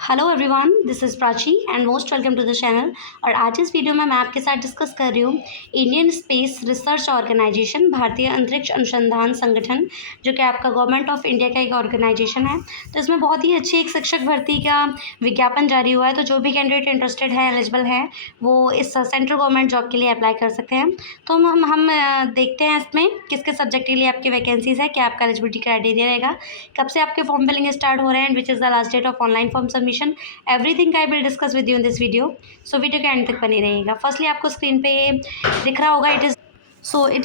Hello everyone, this is Prachi and most welcome to the channel. और आज इस video में मैं आपके साथ डिस्कस कर रही हूँ इंडियन स्पेस रिसर्च ऑर्गेनाइजेशन, भारतीय अंतरिक्ष अनुसंधान संगठन, जो कि आपका गवर्नमेंट ऑफ इंडिया का एक ऑर्गेनाइजेशन है। तो इसमें बहुत ही अच्छी एक शिक्षक भर्ती का विज्ञापन जारी हुआ है। तो जो भी कैंडिडेट इंटरेस्टेड है, एलिजिबल है, वो इस सेंट्रल गवर्नमेंट जॉब के लिए अप्लाई कर सकते हैं। तो हम देखते हैं इसमें किस किस सब्जेक्ट के लिए आपकी वैकेंसीज़ है, क्या आपका एलिजिबिलिटी क्राइटेरिया रहेगा, कब से आपके फॉर्म फिलिंग स्टार्ट हो रहे हैं, and which is the last date of online form submission. Everything I will discuss with you in this video. So video के एंड तक बने रहिएगा। फर्स्टली आपको स्क्रीन पे दिख रहा होगा, it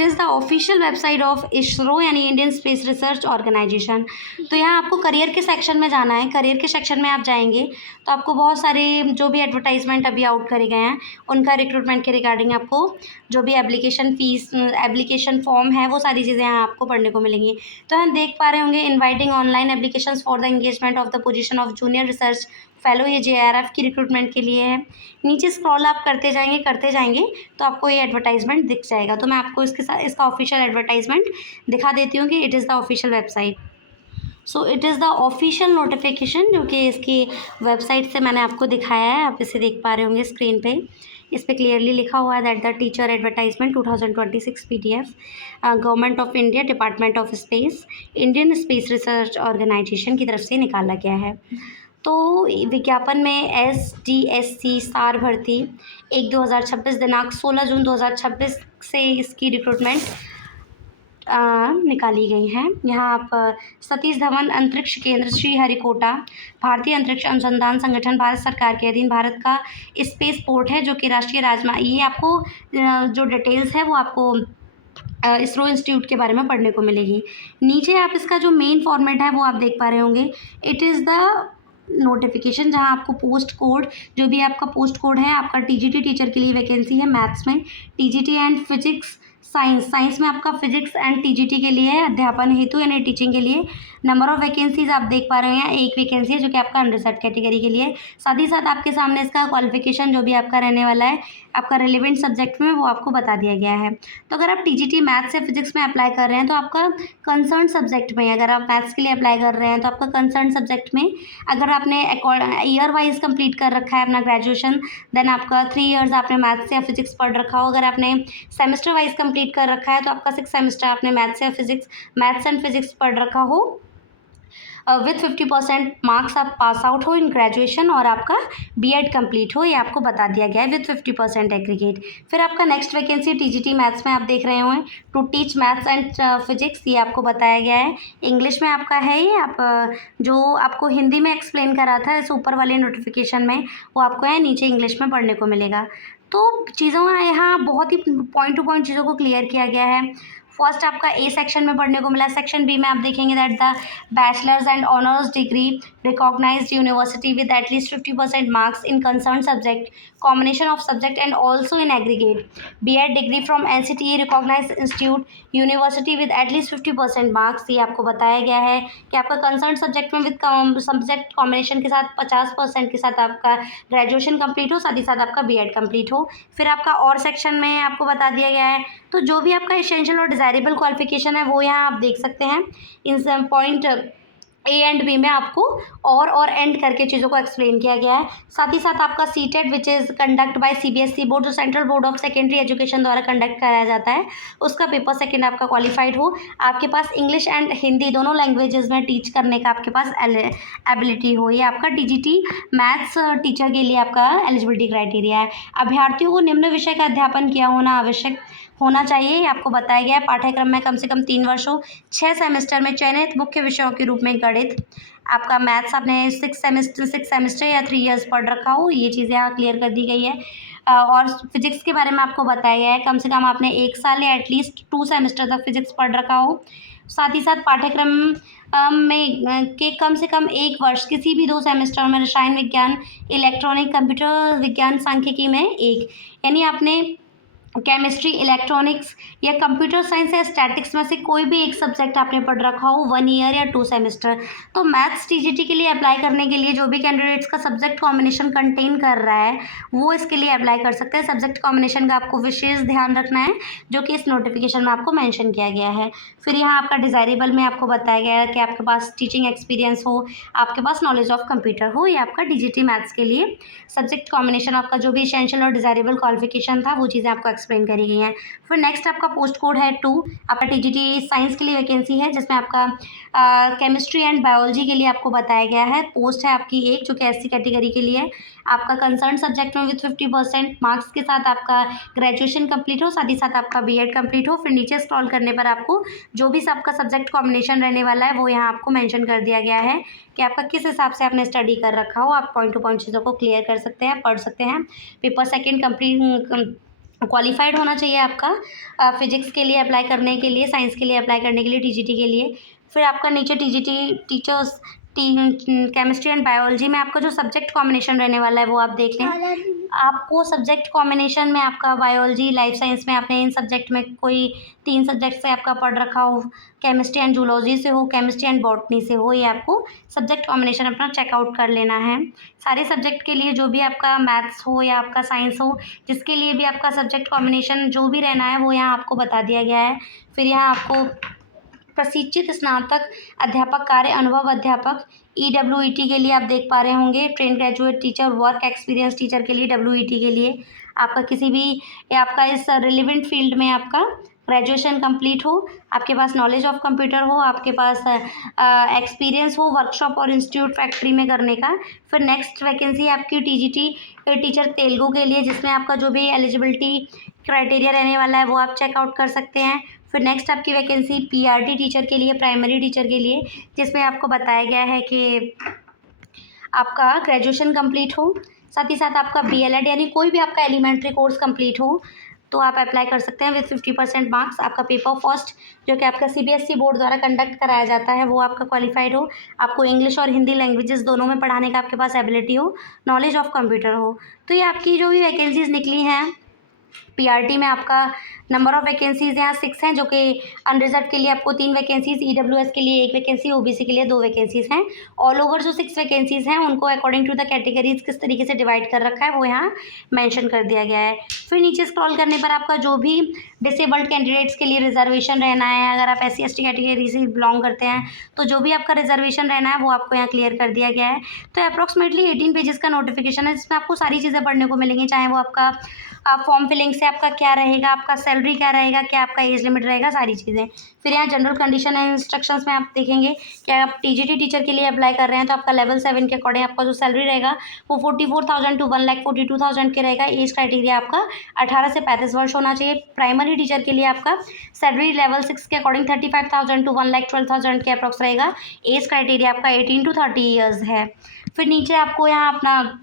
is the official website of ISRO यानी इंडियन स्पेस रिसर्च ऑर्गेनाइजेशन। तो यहाँ आपको करियर के सेक्शन में जाना है। करियर के सेक्शन में आप जाएंगे तो आपको बहुत सारे जो भी एडवर्टाइजमेंट अभी आउट करे गए हैं उनका रिक्रूटमेंट के रिगार्डिंग आपको जो भी एप्लीकेशन फॉर्म है, वो सारी चीज़ें यहाँ आपको पढ़ने को मिलेंगी। तो हम देख पा रहे होंगे, inviting online applications for the engagement of the position of junior research fellow, ये JRF की रिक्रूटमेंट के लिए है। नीचे स्क्रॉल आप करते जाएंगे तो आपको ये एडवर्टाइजमेंट दिख जाएगा। तो मैं आपको इसका ऑफिशियल एडवर्टाइजमेंट दिखा देती हूँ कि it is the official website. So it is the official notification जो कि इसकी वेबसाइट से मैंने आपको दिखाया है। आप इसे देख पा रहे होंगे स्क्रीन पे। इस पे क्लियरली लिखा हुआ है that the teacher advertisement 2026 PDF, government of India, department of space, Indian space research organisation की तरफ से निकाला गया है। तो विज्ञापन में SDSC सार भर्ती 1/2026 दिनांक 16 जून 2026 से इसकी रिक्रूटमेंट निकाली गई हैं। यहाँ आप सतीश धवन अंतरिक्ष केंद्र श्रीहरिकोटा, भारतीय अंतरिक्ष अनुसंधान संगठन, भारत सरकार के अधीन भारत का स्पेस पोर्ट है, जो कि राष्ट्रीय राजमार्ग, ये आपको जो डिटेल्स है वो आपको इसरो इंस्टीट्यूट के बारे में पढ़ने को मिलेगी। नीचे आप इसका जो मेन फॉर्मेट है वो आप देख पा रहे होंगे। इट इज़ द नोटिफिकेशन जहां आपको पोस्ट कोड, जो भी आपका पोस्ट कोड है, आपका TGT टीचर के लिए वैकेंसी है मैथ्स में, TGT एंड फिजिक्स साइंस में आपका फिजिक्स एंड TGT के लिए अध्यापन हेतु यानी टीचिंग के लिए। नंबर ऑफ वैकेंसीज आप देख पा रहे हैं, एक वैकेंसी है जो कि आपका अंडरसर्ट कैटेगरी के लिए। साथ ही साथ आपके सामने इसका क्वालिफिकेशन जो भी आपका रहने वाला है, आपका रिलेवेंट सब्जेक्ट में, वो आपको बता दिया गया है। तो अगर आप TGT मैथ्स या फिजिक्स में अप्लाई कर रहे हैं तो आपका कंसर्न सब्जेक्ट में, अगर आप मैथ्स के लिए अप्लाई कर रहे हैं तो आपका कंसर्न सब्जेक्ट में, अगर आपने ईयर वाइज कंप्लीट कर रखा है अपना ग्रेजुएशन, देन आपका 3 इयर्स आपने मैथ्स या फिजिक्स पढ़ रखा हो। अगर आपने सेमेस्टर वाइज कंप्लीट कर रखा है तो आपका 6 सेमेस्टर आपने मैथ्स एंड फिजिक्स पढ़ रखा हो विथ 50% मार्क्स आप पास आउट हो इन ग्रेजुएशन, और आपका B.Ed कंप्लीट हो, ये आपको बता दिया गया है विथ 50% एग्रीगेट। फिर आपका नेक्स्ट वैकेंसी TGT मैथ्स में आप देख रहे होंगे, to teach maths and physics, ये आपको बताया गया है। इंग्लिश में आपका है ये, आप जो आपको हिंदी में एक्सप्लेन करा था इस ऊपर वाले नोटिफिकेशन में, वो आपको है नीचे इंग्लिश में पढ़ने को मिलेगा। तो चीज़ों का यहाँ बहुत ही पॉइंट टू पॉइंट चीज़ों को क्लियर किया गया है। फर्स्ट आपका A सेक्शन में पढ़ने को मिला। सेक्शन B में आप देखेंगे that the bachelors and honours degree recognised university with at least 50% marks in concern subject, combination of subject and also in aggregate, B.Ed degree from NCTE recognised institute university with at least 50% marks, ये आपको बताया गया है कि आपका concern subject में with subject combination के साथ 50% के साथ आपका ग्रेजुएशन कंप्लीट हो, साथ ही साथ आपका B.Ed कंप्लीट हो। फिर आपका और सेक्शन में आपको बता दिया गया है। तो जो भी आपका एसेंशियल और डिज़ायरेबल क्वालिफिकेशन है वो यहाँ आप देख सकते हैं। इन पॉइंट A एंड B में आपको और एंड करके चीज़ों को एक्सप्लेन किया गया है। साथ ही साथ आपका CTET which is conduct by CBSE board, जो central board of secondary education द्वारा कंडक्ट कराया जाता है, उसका पेपर सेकंड आपका क्वालिफाइड हो, आपके पास इंग्लिश एंड हिंदी दोनों लैंग्वेजेस में टीच करने का आपके पास एबिलिटी हो, ये आपका TGT मैथ्स टीचर के लिए आपका एलिजिबिलिटी क्राइटेरिया है। अभ्यर्थियों को निम्न विषय का अध्यापन किया होना आवश्यक होना चाहिए, ये आपको बताया गया है। पाठ्यक्रम में कम से कम 3 वर्ष हो, 6 सेमेस्टर में चयनित मुख्य विषयों के रूप में गणित, आपका मैथ्स आपने 6 सेमेस्टर या 3 इयर्स पढ़ रखा हो, ये चीज़ें यहाँ क्लियर कर दी गई है। और फिजिक्स के बारे में आपको बताया गया है कम से कम आपने 1 साल या एटलीस्ट 2 सेमेस्टर तक फिजिक्स पढ़ रखा हो। साथ ही साथ पाठ्यक्रम में के कम से कम 1 वर्ष किसी भी 2 सेमेस्टर में रसायन विज्ञान, इलेक्ट्रॉनिक, कंप्यूटर विज्ञान, सांख्यिकी में 1, यानी आपने केमिस्ट्री, इलेक्ट्रॉनिक्स या कंप्यूटर साइंस या स्टैटिक्स में से कोई भी एक सब्जेक्ट आपने पढ़ रखा हो 1 ईयर या 2 सेमेस्टर, तो मैथ्स टीजीटी के लिए अप्लाई करने के लिए जो भी कैंडिडेट्स का सब्जेक्ट कॉम्बिनेशन कंटेन कर रहा है वो इसके लिए अप्लाई कर सकते हैं। सब्जेक्ट कॉम्बिनेशन का आपको विशेष ध्यान रखना है जो कि इस नोटिफिकेशन में आपको मेंशन किया गया है। फिर यहाँ आपका डिज़ायरेबल में आपको बताया गया है कि आपके पास टीचिंग एक्सपीरियंस हो, आपके पास नॉलेज ऑफ कंप्यूटर हो, या आपका टीजीटी मैथ्स के लिए सब्जेक्ट कॉम्बिनेशन आपका जो भी एसेंशियल और डिज़ायरेबल क्वालिफिकेशन था वो चीज़ें आपको एक्सप्लेन करी गई हैं। फिर नेक्स्ट आपका पोस्ट कोड है 2, आपका टीजीटी साइंस के लिए वैकेंसी है जिसमें आपका केमिस्ट्री एंड बायोलॉजी के लिए आपको बताया गया है। पोस्ट है आपकी 1 जो कि एससी कैटेगरी के लिए। आपका कंसर्न सब्जेक्ट में विथ 50% मार्क्स के साथ आपका ग्रेजुएशन कंप्लीट हो, साथ ही साथ आपका बीएड कंप्लीट हो। फिर नीचे स्क्रॉल करने पर आपको जो भी आपका सब्जेक्ट कॉम्बिनेशन रहने वाला है वो यहाँ आपको मेंशन कर दिया गया है कि आपका किस हिसाब से आपने स्टडी कर रखा हो। आप पॉइंट टू पॉइंट चीज़ों को क्लियर कर सकते हैं, पढ़ सकते हैं। पेपर सेकंड कंप्लीट क्वालिफाइड होना चाहिए आपका फिजिक्स के लिए अप्लाई करने के लिए, साइंस के लिए अप्लाई करने के लिए, टीजीटी के लिए। फिर आपका नीचे TGT teachers chemistry and biology में आपका जो सब्जेक्ट कॉम्बिनेशन रहने वाला है वो आप देख लें। आपको सब्जेक्ट कॉम्बिनेशन में आपका बायोलॉजी, लाइफ साइंस में आपने इन सब्जेक्ट में कोई 3 सब्जेक्ट से आपका पढ़ रखा हो, केमिस्ट्री एंड जूलॉजी से हो, केमिस्ट्री एंड बॉटनी से हो, ये आपको सब्जेक्ट कॉम्बिनेशन अपना चेकआउट कर लेना है। सारे सब्जेक्ट के लिए जो भी आपका मैथ्स हो या आपका साइंस हो, जिसके लिए भी आपका सब्जेक्ट कॉम्बिनेशन जो भी रहना है वो यहाँ आपको बता दिया गया है। फिर यहाँ आपको प्रशिक्षित स्नातक अध्यापक कार्य अनुभव अध्यापक EWET के लिए आप देख पा रहे होंगे, train graduate teacher, work experience teacher के लिए WET के लिए आपका किसी भी या आपका इस रिलेवेंट फील्ड में आपका ग्रेजुएशन कंप्लीट हो, आपके पास नॉलेज ऑफ कंप्यूटर हो, आपके पास एक्सपीरियंस हो वर्कशॉप और इंस्टीट्यूट फैक्ट्री में करने का। फिर नेक्स्ट वैकेंसी आपकी टीजीटी टीचर तेलुगु के लिए जिसमें आपका जो भी एलिजिबिलिटी क्राइटेरिया रहने वाला है वो आप चेकआउट कर सकते हैं। फिर नेक्स्ट आपकी वैकेंसी PRT टीचर के लिए, प्राइमरी टीचर के लिए, जिसमें आपको बताया गया है कि आपका ग्रेजुएशन कंप्लीट हो, साथ ही साथ आपका BLED यानी कोई भी आपका एलिमेंट्री कोर्स कंप्लीट हो तो आप अप्लाई कर सकते हैं विथ 50% मार्क्स। आपका पेपर फर्स्ट जो कि आपका CBSE बोर्ड द्वारा कंडक्ट कराया जाता है वो आपका क्वालिफाइड हो, आपको इंग्लिश और हिंदी लैंग्वेजेस दोनों में पढ़ाने का आपके पास एबिलिटी हो, नॉलेज ऑफ कंप्यूटर हो। तो ये आपकी जो भी वैकेंसीज़ निकली हैं PRT में आपका नंबर ऑफ़ वैकेंसीज़ यहाँ 6 हैं जो कि अनरिजर्व के लिए आपको 3 वैकेंसीज़, EWS के लिए 1 वैकेंसी, OBC के लिए 2 वैकेंसीज़ हैं। ऑल ओवर जो 6 वैकेंसीज़ हैं उनको अकॉर्डिंग टू द कैटेगरीज किस तरीके से डिवाइड कर रखा है वो यहाँ मेंशन कर दिया गया है। फिर नीचे स्क्रॉल करने पर आपका जो भी डिसेबल्ड कैंडिडेट्स के लिए रिजर्वेशन रहना है, अगर आप SC ST कैटेगरी से बिलोंग करते हैं तो जो भी आपका रिजर्वेशन रहना है वो आपको यहाँ क्लियर कर दिया गया है। तो अप्रॉक्सीमेटली 18 पेजेस का नोटिफिकेशन है जिसमें आपको सारी चीज़ें पढ़ने को मिलेंगी, चाहे वो आपका फॉर्म फिलिंग से आपका क्या रहेगा, आपका सैलरी क्या रहेगा, क्या आपका एज लिमिट रहेगा, सारी चीज़ें। फिर यहाँ जनरल कंडीशन एंड इंस्ट्रक्शंस में आप देखेंगे कि आप टीजीटी टीचर के लिए अप्लाई कर रहे हैं तो आपका लेवल 7 के अकॉर्डिंग आपका जो सैलरी रहेगा वो 44,000 टू 1,42,000 के रहेगा। एज क्राइटेरिया आपका 18 से 35 वर्ष होना चाहिए। प्राइमरी टीचर के लिए आपका सैलरी लेवल 6 के अकॉर्डिंग 35,000 टू 1,12,000 के अप्रॉक्स रहेगा। एज क्राइटेरिया आपका 18 टू 30 ईयर्स है। फिर नीचे आपको यहाँ अपना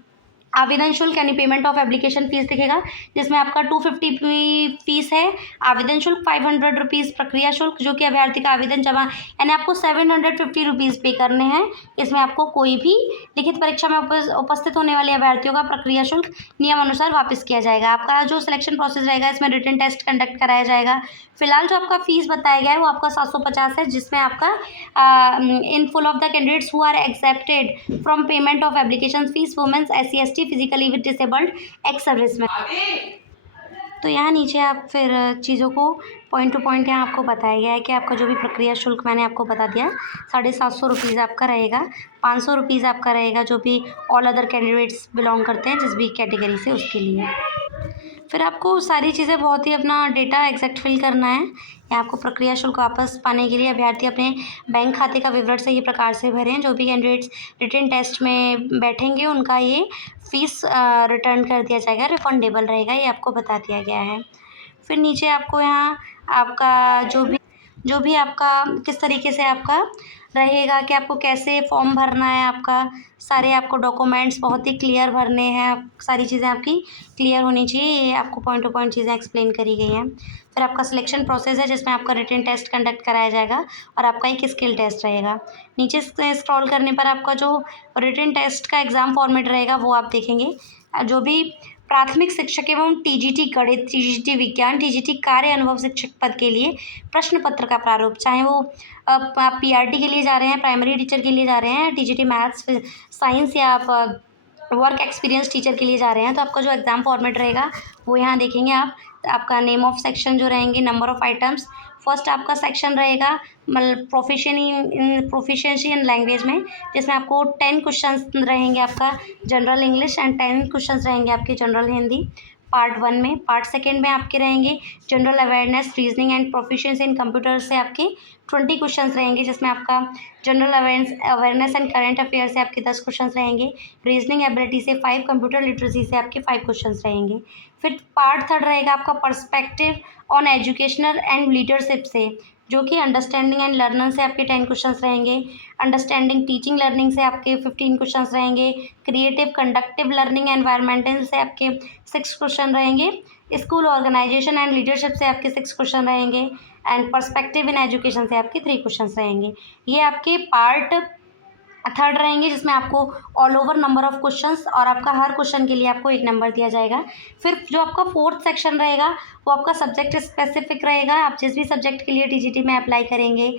आवेदन शुल्क यानी पेमेंट ऑफ एप्लीकेशन फ़ीस दिखेगा जिसमें आपका 250 फीस है, आवेदन शुल्क 500 रुपीज़, प्रक्रिया शुल्क जो कि अभ्यर्थी का आवेदन जमा यानी आपको 750 रुपीज़ पे करने हैं। इसमें आपको कोई भी लिखित परीक्षा में उपस्थित होने वाले अभ्यर्थियों का प्रक्रिया शुल्क नियम अनुसार वापस किया जाएगा। आपका जो सिलेक्शन प्रोसेस रहेगा इसमें रिटन टेस्ट कंडक्ट कराया जाएगा। फिलहाल जो आपका फ़ीस बताया गया है वो आपका 750 है जिसमें आपका in full of the candidates who are accepted from payment of application fees women's SC ST physically with disabled ex serviceman. तो यहाँ नीचे आप फिर चीज़ों को पॉइंट टू पॉइंट यहाँ आपको बताया गया है कि आपका जो भी प्रक्रिया शुल्क मैंने आपको बता दिया 750 रुपीज़ आपका रहेगा, 500 रुपीज़ आपका रहेगा जो भी ऑल अदर कैंडिडेट्स बिलोंग करते हैं जिस भी कैटेगरी से उसके लिए। फिर आपको सारी चीज़ें बहुत ही अपना डेटा एग्जैक्ट फिल करना है। या आपको प्रक्रिया शुल्क वापस पाने के लिए अभ्यर्थी अपने बैंक खाते का विवरण सही प्रकार से भरें। जो भी कैंडिडेट्स रिटन टेस्ट में बैठेंगे उनका ये फ़ीस रिटर्न कर दिया जाएगा, रिफंडेबल रहेगा, ये आपको बता दिया गया है। फिर नीचे आपको यहाँ आपका जो भी आपका किस तरीके से आपका रहेगा कि आपको कैसे फॉर्म भरना है, आपका सारे आपको डॉक्यूमेंट्स बहुत ही क्लियर भरने हैं, सारी चीज़ें आपकी क्लियर होनी चाहिए, ये आपको पॉइंट टू पॉइंट चीज़ें एक्सप्लेन करी गई हैं। फिर आपका सिलेक्शन प्रोसेस है जिसमें आपका रिटन टेस्ट कंडक्ट कराया जाएगा और आपका एक स्किल टेस्ट रहेगा। नीचे स्क्रॉल करने पर आपका जो रिटन टेस्ट का एग्ज़ाम फॉर्मेट रहेगा वो आप देखेंगे। जो भी प्राथमिक शिक्षक एवं टीजीटी गणित, टीजीटी विज्ञान, टीजीटी कार्य अनुभव शिक्षक पद के लिए प्रश्न पत्र का प्रारूप, चाहे वो आप पीआरटी के लिए जा रहे हैं, प्राइमरी टीचर के लिए जा रहे हैं, टीजीटी मैथ्स साइंस, या आप वर्क एक्सपीरियंस टीचर के लिए जा रहे हैं, तो आपका जो एग्ज़ाम फॉर्मेट रहेगा वो यहाँ देखेंगे आप। आपका नेम ऑफ सेक्शन जो रहेंगे, नंबर ऑफ आइटम्स, फर्स्ट आपका सेक्शन रहेगा मतलब प्रोफिशिएंसी इन लैंग्वेज में, जिसमें आपको 10 क्वेश्चंस रहेंगे आपका जनरल इंग्लिश एंड 10 क्वेश्चंस रहेंगे आपके जनरल हिंदी पार्ट 1 में। पार्ट 2 में आपके रहेंगे general awareness, reasoning and proficiency in computer से आपके 20 क्वेश्चंस रहेंगे, जिसमें आपका general awareness and current affair से आपके 10 क्वेश्चंस रहेंगे, रीजनिंग एबिलिटी से 5, कंप्यूटर लिटरेसी से आपके 5 क्वेश्चंस रहेंगे। फिर पार्ट 3 रहेगा आपका perspective on educational and leadership से, जो कि अंडरस्टैंडिंग एंड लर्नर से आपके 10 क्वेश्चंस रहेंगे, अंडरस्टैंडिंग टीचिंग लर्निंग से आपके 15 क्वेश्चंस रहेंगे, क्रिएटिव कंडक्टिव लर्निंग एनवायरमेंटल से आपके 6 क्वेश्चन रहेंगे, स्कूल ऑर्गेनाइजेशन एंड लीडरशिप से आपके 6 क्वेश्चन रहेंगे, एंड पर्सपेक्टिव इन एजुकेशन से आपके 3 क्वेश्चंस रहेंगे। ये आपके पार्ट 3 रहेंगे, जिसमें आपको all over number of questions और आपका हर क्वेश्चन के लिए आपको 1 नंबर दिया जाएगा। फिर जो आपका 4th सेक्शन रहेगा वो आपका सब्जेक्ट स्पेसिफिक रहेगा। आप जिस भी सब्जेक्ट के लिए टीजीटी में अप्लाई करेंगे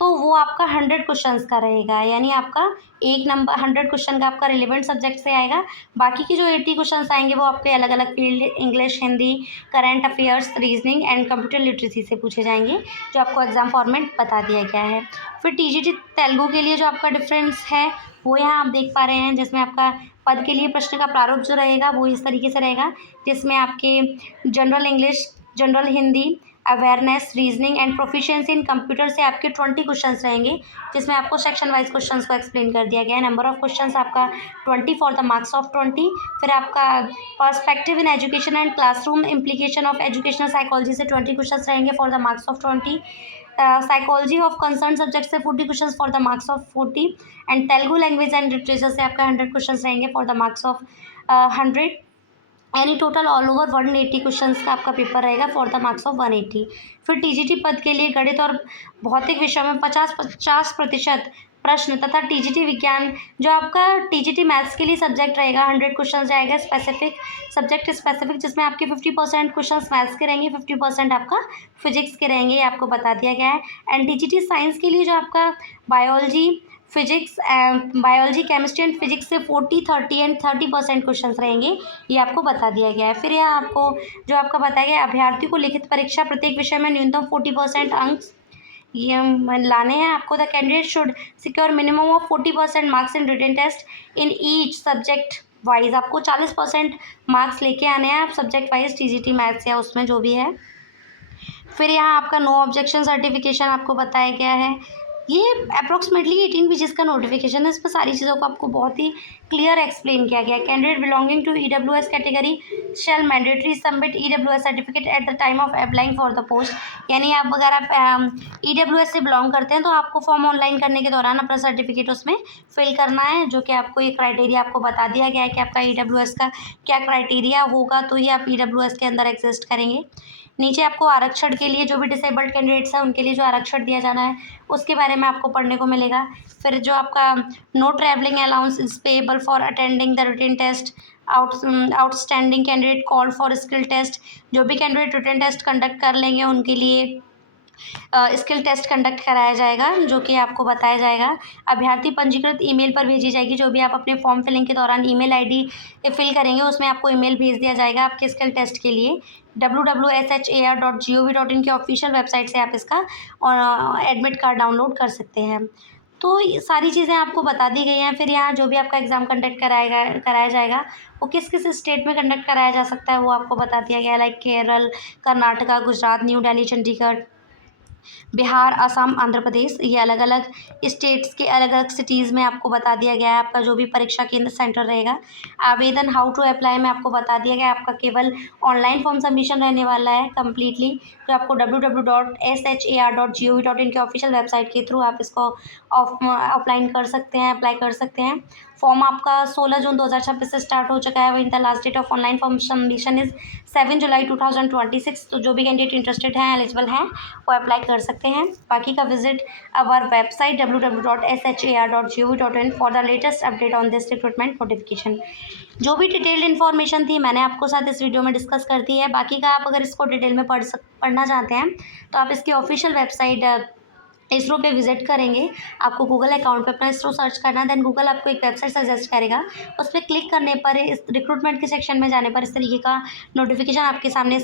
तो वो आपका 100 क्वेश्चंस का रहेगा, यानी आपका 1 नंबर 100 क्वेश्चन का आपका रिलेवेंट सब्जेक्ट से आएगा। बाकी की जो 80 क्वेश्चंस आएंगे वो आपके अलग अलग field, English, Hindi, current affairs, reasoning and computer literacy से पूछे जाएंगे, जो आपको एग्जाम फॉर्मेट बता दिया गया है। फिर टीजीटी तेलुगु के लिए जो आपका डिफरेंस है वो यहाँ आप देख पा रहे हैं, जिसमें आपका पद के लिए प्रश्न का प्रारूप जो रहेगा वो इस तरीके से रहेगा, जिसमें आपके general English, general Hindi, awareness, reasoning and proficiency in computer से आपके 20 क्वेश्चंस रहेंगे, जिसमें आपको सेक्शन वाइज क्वेश्चंस को एक्सप्लेन कर दिया गया है। नंबर ऑफ क्वेश्चंस आपका 20 फॉर द मार्क्स ऑफ 20। फिर आपका perspective in education and classroom implication of educational psychology से 20 क्वेश्चंस रहेंगे for the marks of 20। Psychology of concern subject से 40 questions for the marks of 40, and Telugu language and literature से आपका 100 questions रहेंगे for the marks of 100, यानी total all over 180 questions का आपका paper रहेगा फॉर द मार्क्स ऑफ 180। फिर TGT पद के लिए गणित और भौतिक विषयों में 50% प्रश्न तथा टीजीटी विज्ञान, जो आपका टीजीटी मैथ्स के लिए सब्जेक्ट रहेगा 100 क्वेश्चन जाएगा स्पेसिफिक, सब्जेक्ट स्पेसिफिक, जिसमें आपके 50% क्वेश्चन मैथ्स के रहेंगे, 50% आपका फिजिक्स के रहेंगे, ये आपको बता दिया गया है। एंड टीजीटी साइंस के लिए जो आपका biology, physics, biology, chemistry and physics से 40, 30 एंड 30% क्वेश्चन रहेंगे, ये आपको बता दिया गया है। फिर यहाँ आपको जो आपका बताया गया, अभ्यर्थी को लिखित परीक्षा प्रत्येक विषय में न्यूनतम 40% अंक ये लाने हैं आपको। The candidate should secure minimum of 40% marks in written test in each subject wise, आपको 40% मार्क्स लेके आने हैं आप सब्जेक्ट वाइज, टीजीटी मैथ्स या उसमें जो भी है। फिर यहाँ आपका नो ऑब्जेक्शन सर्टिफिकेशन आपको बताया गया है। ये अप्रॉक्सीमेटली 18 पेजेस का नोटिफिकेशन है, इसमें सारी चीज़ों को आपको बहुत ही क्लियर एक्सप्लेन किया गया है। Candidate belonging to EWS category shall mandatory submit EWS certificate at the time of applying for the post, यानी आप अगर आप ईडब्ल्यूएस से बिलोंग करते हैं तो आपको फॉर्म ऑनलाइन करने के दौरान अपना सर्टिफिकेट उसमें फिल करना है, जो कि आपको ये क्राइटेरिया आपको बता दिया गया है कि आपका ईडब्ल्यूएस का क्या क्राइटेरिया होगा, तो ये आप ईडब्ल्यूएस के अंदर एग्जिस्ट करेंगे। नीचे आपको आरक्षण के लिए जो भी डिसेबल्ड कैंडिडेट्स हैं उनके लिए जो आरक्षण दिया जाना है उसके बारे में आपको पढ़ने को मिलेगा। फिर जो आपका no travelling allowance is payable for attending the written test, outstanding candidate call for skill test, जो भी कैंडिडेट रिटन टेस्ट कंडक्ट कर लेंगे उनके लिए स्किल टेस्ट कंडक्ट कराया जाएगा, जो कि आपको बताया जाएगा। अभ्यर्थी पंजीकृत ईमेल पर भेजी जाएगी, जो भी आप अपने फॉर्म फिलिंग के दौरान ईमेल आईडी फिल करेंगे उसमें आपको ईमेल भेज दिया जाएगा आपके स्किल टेस्ट के लिए। www.shar.gov.in की ऑफिशियल वेबसाइट से आप इसका एडमिट कार्ड डाउनलोड कर सकते हैं। तो ये सारी चीज़ें आपको बता दी गई हैं। फिर यहाँ जो भी आपका एग्ज़ाम कंडक्ट कराया जाएगा वो किस किस स्टेट में कंडक्ट कराया जा सकता है वो आपको बता दिया गया है, लाइक केरल, कर्नाटका, गुजरात, न्यू दिल्ली, चंडीगढ़, बिहार, असम, आंध्र प्रदेश, ये अलग अलग स्टेट्स के अलग अलग सिटीज़ में आपको बता दिया गया है आपका जो भी परीक्षा केंद्र सेंटर रहेगा। आवेदन हाउ टू अप्लाई में आपको बता दिया गया है, आपका केवल ऑनलाइन फॉर्म सबमिशन रहने वाला है कम्प्लीटली, जो आपको www.shar.gov.in के ऑफिशियल वेबसाइट के थ्रू आप इसको अप्लाई कर सकते हैं। फॉर्म आपका 16 जून 2026 से स्टार्ट हो चुका है। वहीं the last date of online form submission is 7 July 2026। तो जो भी कैंडिडेट इंटरेस्टेड हैं, एलिजिबल हैं, वो अप्लाई कर सकते हैं। बाकी का visit our website www.shar.gov.in for the latest update on this recruitment notification. जो भी डिटेल्ड इन्फॉर्मेशन थी मैंने आपको साथ इस वीडियो में डिस्कस कर दी है। बाकी का आप अगर इसको डिटेल में पढ़ना चाहते हैं तो आप इसकी ऑफिशियल वेबसाइट इसरो पे विजिट करेंगे। आपको गूगल अकाउंट पे अपना इसरो सर्च करना है, देन गूगल आपको एक वेबसाइट सजेस्ट करेगा। उस पर क्लिक करने पर इस रिक्रूटमेंट के सेक्शन में जाने पर इस तरीके का नोटिफिकेशन आपके सामने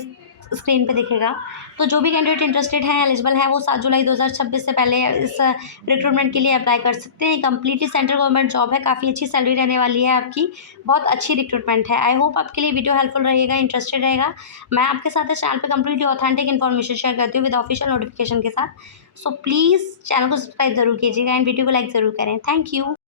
स्क्रीन पे दिखेगा। तो जो भी कैंडिडेट इंटरेस्टेड हैं, एलिजिबल हैं, वो 7 जुलाई 2026 से पहले इस रिक्रूटमेंट के लिए अप्लाई कर सकते हैं। कंप्लीटली सेंट्रल गवर्नमेंट जॉब है, काफ़ी अच्छी सैलरी रहने वाली है आपकी, बहुत अच्छी रिक्रूटमेंट है। आई होप आपके लिए वीडियो हेल्पफुल रहेगा, इंटरेस्टेड रहेगा। मैं आपके साथ इस चैनल पे कंप्लीटली ऑथेंटिक इन्फॉर्मेशन शेयर करती हूँ विद ऑफिशियल नोटिफिकेशन के साथ। सो प्लीज़ चैनल को सब्सक्राइब ज़रूर कीजिएगा एंड वीडियो को लाइक ज़रूर करें। Thank you.